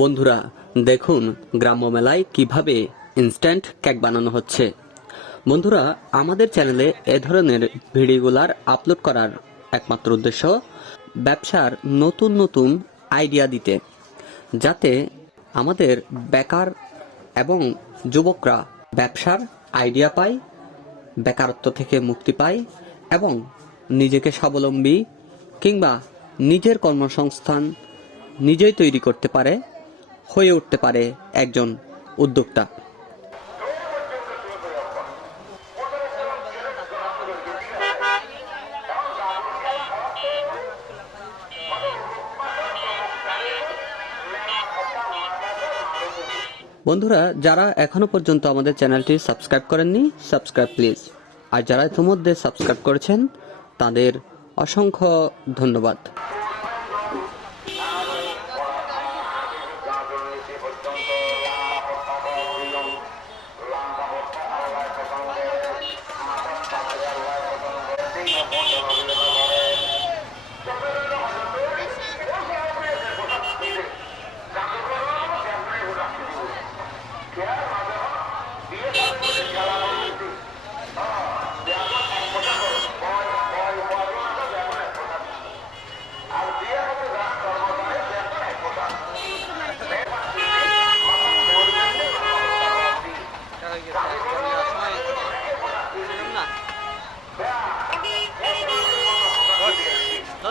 বন্ধুরা, দেখুন গ্রাম্য মেলায় কীভাবে ইনস্ট্যান্ট কেক বানানো হচ্ছে। বন্ধুরা, আমাদের চ্যানেলে এ ধরনের ভিডিওগুলার আপলোড করার একমাত্র উদ্দেশ্য, ব্যবসার নতুন নতুন আইডিয়া দিতে। যাতে আমাদের বেকার এবং যুবকরা ব্যবসার আইডিয়া পায়, বেকারত্ব থেকে মুক্তি পায় এবং নিজেকে স্বাবলম্বী কিংবা নিজের কর্মসংস্থান নিজেই তৈরি করতে পারে, হয়ে উঠতে পারে একজন উদ্যোক্তা। বন্ধুরা, যারা এখনও পর্যন্ত আমাদের চ্যানেলটি সাবস্ক্রাইব করেননি, সাবস্ক্রাইব প্লিজ। আর যারা ইতিমধ্যে সাবস্ক্রাইব করেছেন, তাদের অসংখ্য ধন্যবাদ।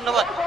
ধন্যবাদ